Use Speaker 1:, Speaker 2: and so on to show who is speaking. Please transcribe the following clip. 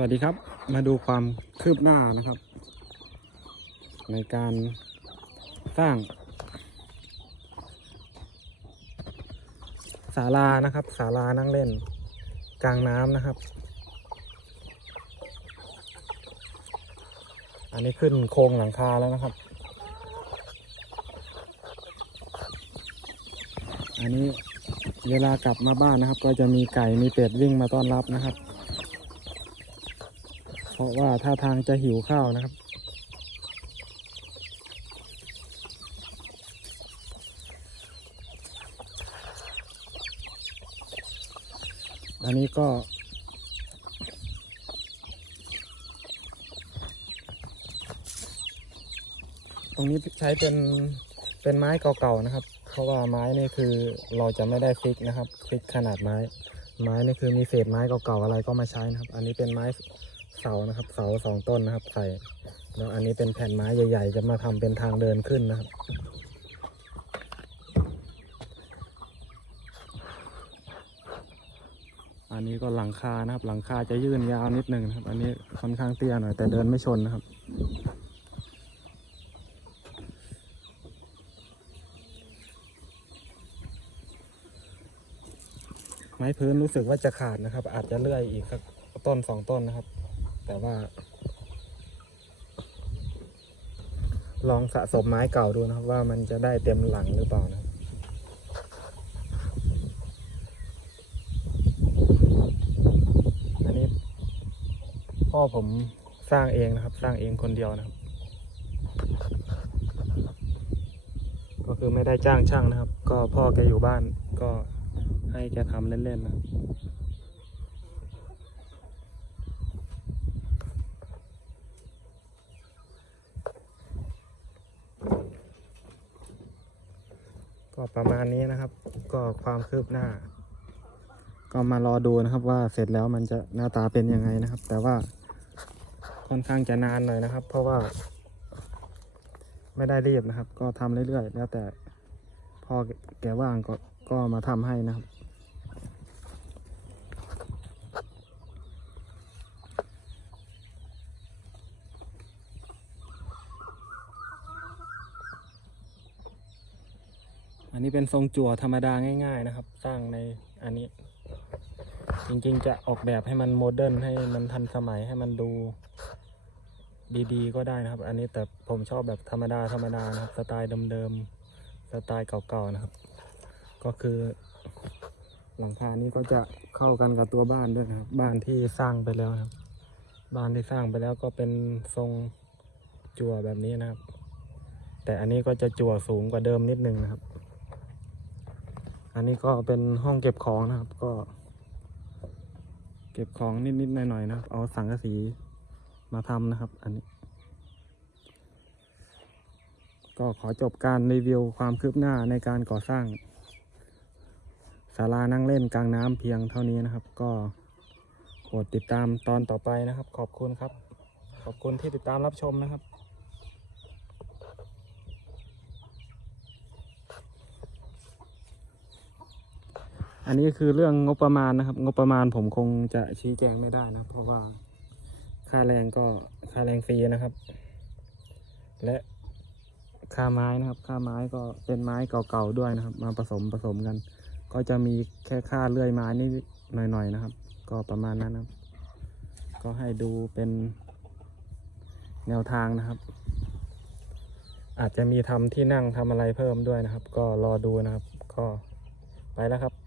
Speaker 1: วัสดีครับ มาดูความคืบหน้านะครับ ในการสร้างศาลานะครับศาลานั่งเล่น กลางน้ำนะครับ อันนี้ขึ้นโครงหลังคาแล้วนะครับ อันนี้เวลากลับมาบ้านนะครับ ก็จะมีไก่มีเป็ดวิ่งมาต้อนรับนะครับ ราะว่าท่าทางจะหิวข้าวนะครับ อันนี้ก็ ตรงนี้ใช้เป็นเป็นไม้เก่าๆนะครับ เพราะว่าไม้นี่คือเราจะไม่ได้ฟิกนะครับ ฟิกขนาดไม้ ไม้นี่คือมีเศษไม้เก่าๆอะไรก็มาใช้นะครับ อันนี้เป็นไม้ เสานะครับ เสาสองต้นนะครับใส่แล้วอันนี้เป็นแผ่นไม้ใหญ่ๆ จะมาทำเป็นทางเดินขึ้นนะครับ อันนี้ก็หลังคานะครับ หลังคาจะยื่นยาวนิดนึงนะครับ อันนี้ค่อนข้างเตี้ยหน่อยแต่เดินไม่ชนนะครับไม้พื้นรู้สึกว่าจะขาดนะครับ อาจจะเลื่อยอีกสักต้นสองต้นนะครับ แต่ว่า ลองสะสมไม้เก่าดูนะครับ ว่ามันจะได้เต็มหลังหรือเปล่านะอันนี้ พ่อผมสร้างเองนะครับ สร้างเองคนเดียวนะครับ ก็คือไม่ได้จ้างช่างนะครับ ก็พ่อแกอยู่บ้านก็ให้แกทำเล่นๆนะครับ ก็ประมาณนี้นะครับ ก็ความคืบหน้า ก็มารอดูนะครับว่าเสร็จแล้วมันจะหน้าตาเป็นยังไงนะครับ แต่ว่าค่อนข้างจะนานหน่อยนะครับ เพราะว่า ไม่ได้รีบนะครับ ก็ทำเรื่อยๆ แล้วแต่พอแกว่างก็ก็มาทำให้นะครับ อันนี้เป็นทรงจั่วธรรมดาง่าย ๆนะครับ สร้างในอันนี้ จริงๆจะออกแบบให้มันโมเดิร์นให้มันทันสมัยให้มันดูดีๆ ก็ได้นะครับ อันนี้แต่ผมชอบแบบธรรมดาธรรมดานะครับสไตล์เดิมๆสไตล์เก่าๆนะครับ ก็คือ หลังคานี้ก็จะเข้ากันกับตัวบ้านด้วยนะครับ บ้านที่สร้างไปแล้วนะครับ บ้านที่สร้างไปแล้วก็เป็นทรงจั่วแบบนี้นะครับ แต่อันนี้ก็จะจั่วสูงกว่าเดิมนิดนึงนะครับ อันนี้ก็เป็นห้องเก็บของนะครับ ก็ เก็บของนิดๆหน่อยๆนะครับ เอาสังกะสีมาทำนะครับ อันนี้ ก็ขอจบการรีวิวความคืบหน้าในการก่อสร้างศาลานั่งเล่นกลางน้ำเพียงเท่านี้นะครับ ก็โปรดติดตามตอนต่อไปนะครับ ขอบคุณครับ ขอบคุณที่ติดตามรับชมนะครับ อันนี้คือเรื่องงบประมาณนะครับ งบประมาณผมคงจะชี้แจงไม่ได้นะ เพราะว่าค่าแรงก็ค่าแรงฟรีนะครับ และค่าไม้นะครับ ค่าไม้ก็เป็นไม้เก่าๆด้วยนะครับ มาผสมผสมกัน ก็จะมีแค่ค่าเลื่อยไม้นี่หน่อยๆนะครับ ก็ประมาณนั้นนะครับ ก็ให้ดูเป็นแนวทางนะครับ อาจจะมีทำที่นั่งทำอะไรเพิ่มด้วยนะครับ ก็รอดูนะครับ ก็ไปแล้วครับ